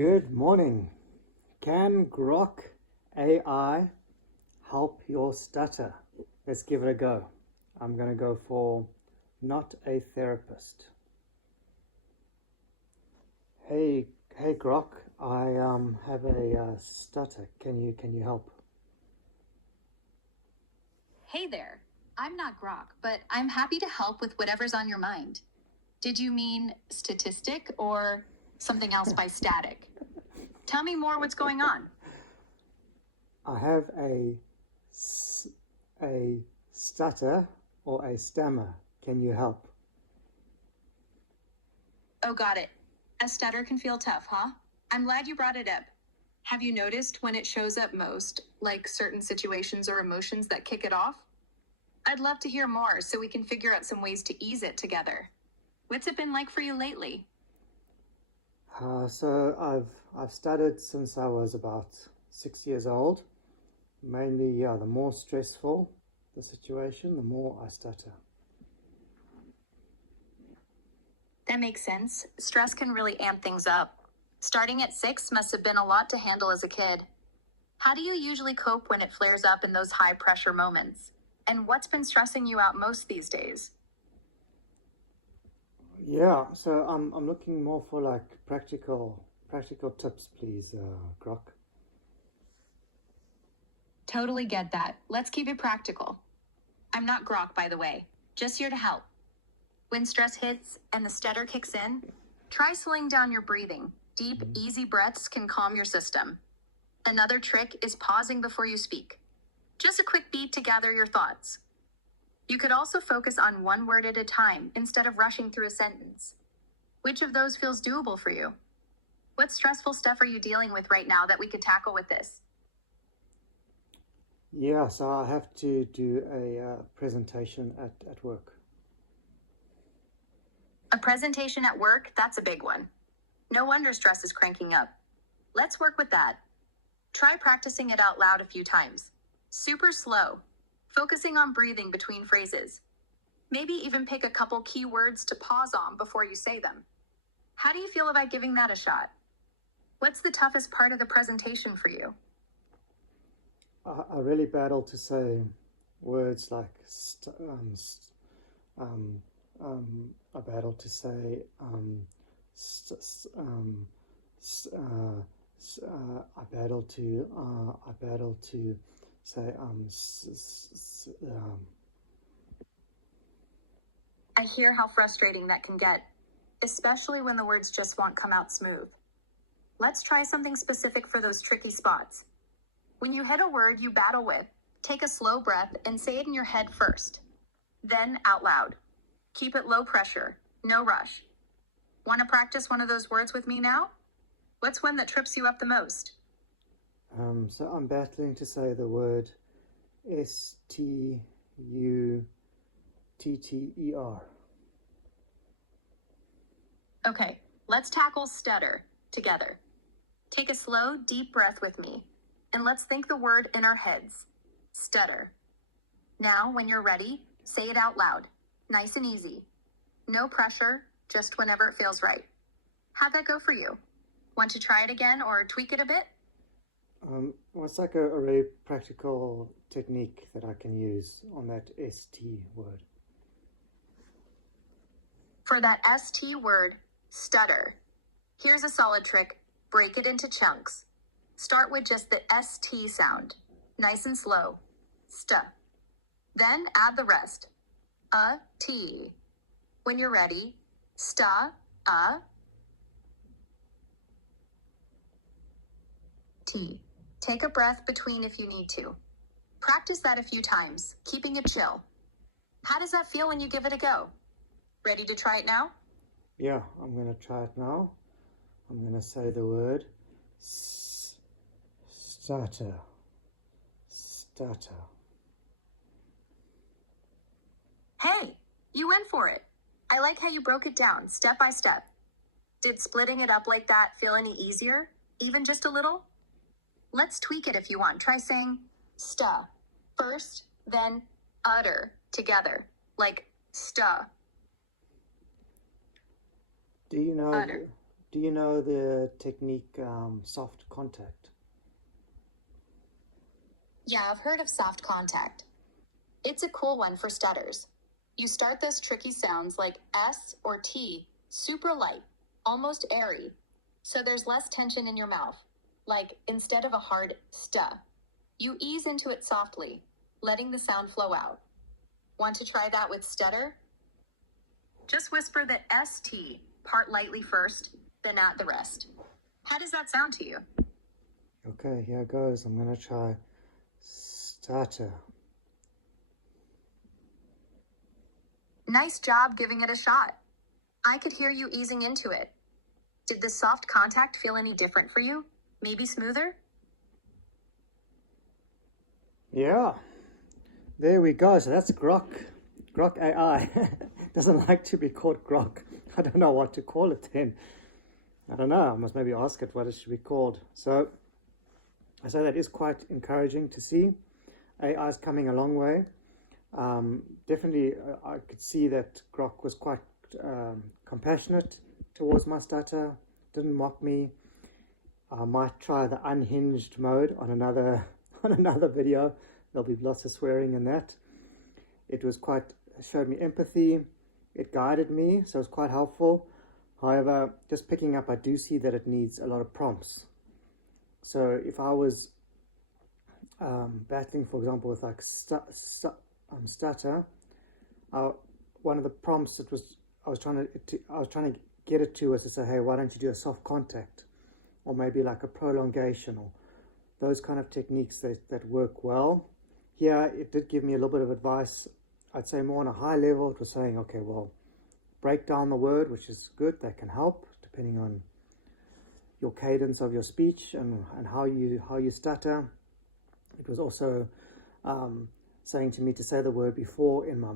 Good morning. Can Grok AI help your stutter? Let's give it a go. I'm going to go for not a therapist. Hey Grok, I have a stutter. Can you help? Hey there. I'm not Grok, but I'm happy to help with whatever's on your mind. Did you mean statistic or something else by static? Tell me more what's going on. I have a stutter or a stammer. Can you help? Oh, got it. A stutter can feel tough, huh? I'm glad you brought it up. Have you noticed when it shows up most, like certain situations or emotions that kick it off? I'd love to hear more so we can figure out some ways to ease it together. What's it been like for you lately? So I've stuttered since I was about 6 years old. Mainly, the more stressful the situation, the more I stutter. That makes sense. Stress can really amp things up. Starting at 6 must have been a lot to handle as a kid. How do you usually cope when it flares up in those high pressure moments? And what's been stressing you out most these days? Yeah, so I'm looking more for like practical tips, please, Grok. Totally get that. Let's keep it practical. I'm not Grok, by the way. Just here to help. When stress hits and the stutter kicks in, try slowing down your breathing. Deep, easy breaths can calm your system. Another trick is pausing before you speak. Just a quick beat to gather your thoughts. You could also focus on one word at a time instead of rushing through a sentence. Which of those feels doable for you? What stressful stuff are you dealing with right now that we could tackle with this? Yeah, so I have to do a presentation at work. A presentation at work, that's a big one. No wonder stress is cranking up. Let's work with that. Try practicing it out loud a few times. Super slow, focusing on breathing between phrases. Maybe even pick a couple key words to pause on before you say them. How do you feel about giving that a shot? What's the toughest part of the presentation for you? I really battle to say words like I battle to say I battle to say I hear how frustrating that can get, especially when the words just won't come out smooth. Let's try something specific for those tricky spots. When you hit a word you battle with, take a slow breath and say it in your head first, then out loud. Keep it low pressure, no rush. Want to practice one of those words with me now? What's one that trips you up the most? So I'm battling to say the word stutter. Okay, let's tackle stutter together. Take a slow, deep breath with me, and let's think the word in our heads. Stutter. Now, when you're ready, say it out loud. Nice and easy. No pressure, just whenever it feels right. How'd that go for you? Want to try it again or tweak it a bit? Well, it's like a really practical technique that I can use on that ST word. For that ST word, stutter. Here's a solid trick. Break it into chunks. Start with just the ST sound. Nice and slow. St. Then add the rest. T. When you're ready, sta, T. Take a breath between if you need to. Practice that a few times, keeping it chill. How does that feel when you give it a go? Ready to try it now? Yeah, I'm going to try it now. I'm going to say the word stutter. Stutter. Hey, you went for it. I like how you broke it down, step by step. Did splitting it up like that feel any easier? Even just a little? Let's tweak it if you want. Try saying sta first, then utter together, like sta. Do you know? Utter. Do you know the technique soft contact? Yeah, I've heard of soft contact. It's a cool one for stutters. You start those tricky sounds like S or T super light, almost airy, so there's less tension in your mouth. Like instead of a hard st, you ease into it softly, letting the sound flow out. Want to try that with stutter? Just whisper the ST part lightly first, then add the rest. How does that sound to you? Okay, here goes. I'm going to try stutter. Nice job giving it a shot. I could hear you easing into it. Did the soft contact feel any different for you? Maybe smoother? Yeah, there we go. So that's Grok AI. Doesn't like to be called Grok. I don't know what to call it then. I don't know. I must maybe ask it what it should be called. So that is quite encouraging to see. AI is coming a long way. Definitely, I could see that Grok was quite compassionate towards my stutter. Didn't mock me. I might try the unhinged mode on another video. There'll be lots of swearing in that. It was showed me empathy. It guided me, so it was quite helpful. However, just picking up, I do see that it needs a lot of prompts. So if I was battling, for example, with like stutter, one of the prompts that I was trying to get it to was to say, hey, why don't you do a soft contact, or maybe like a prolongation, or those kind of techniques that work well. Here, it did give me a little bit of advice. I'd say more on a high level. It was saying, okay, well, break down the word, which is good. That can help depending on your cadence of your speech and how you stutter. It was also saying to me to say the word before in my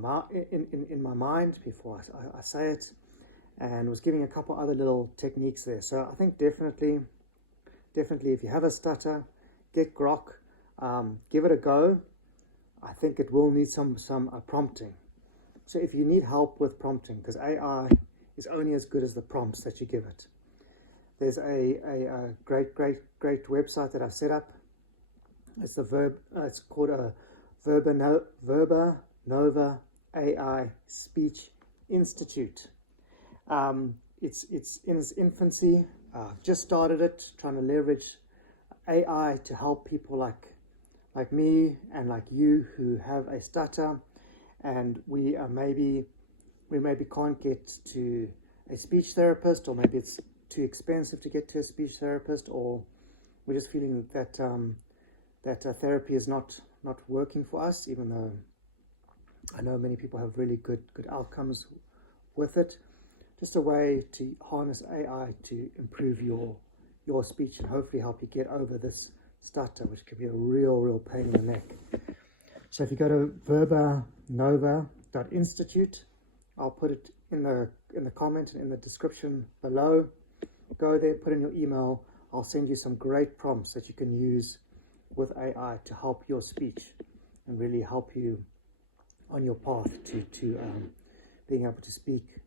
mind before I say it, and was giving a couple other little techniques there. So I think definitely if you have a stutter, get Grok, give it a go. I think it will need some prompting. So if you need help with prompting, because AI is only as good as the prompts that you give it. There's a great website that I've set up. It's it's called a Verba Nova AI Speech Institute. It's in its infancy. I've just started it, trying to leverage AI to help people like me and like you who have a stutter, and we maybe can't get to a speech therapist, or maybe it's too expensive to get to a speech therapist, or we're just feeling that therapy is not working for us, even though I know many people have really good outcomes with it. Just a way to harness AI to improve your speech and hopefully help you get over this stutter, which can be a real pain in the neck. So if you go to verbanova.institute, I'll put it in the comment and in the description below. Go there, put in your email. I'll send you some great prompts that you can use with AI to help your speech and really help you on your path to being able to speak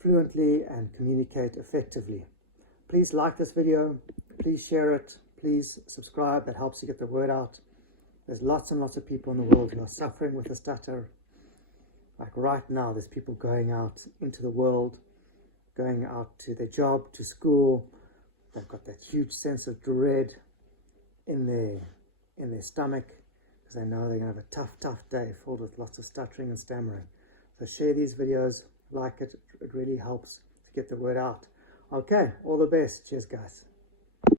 fluently and communicate effectively. Please like this video, please share it, please subscribe. That helps you get the word out. There's lots and lots of people in the world who are suffering with a stutter. Like right now, there's people going out into the world, going out to their job, to school. They've got that huge sense of dread in their stomach because they know they're going to have a tough day filled with lots of stuttering and stammering. So share these videos, like it. It really helps to get the word out. Okay, all the best. Cheers, guys.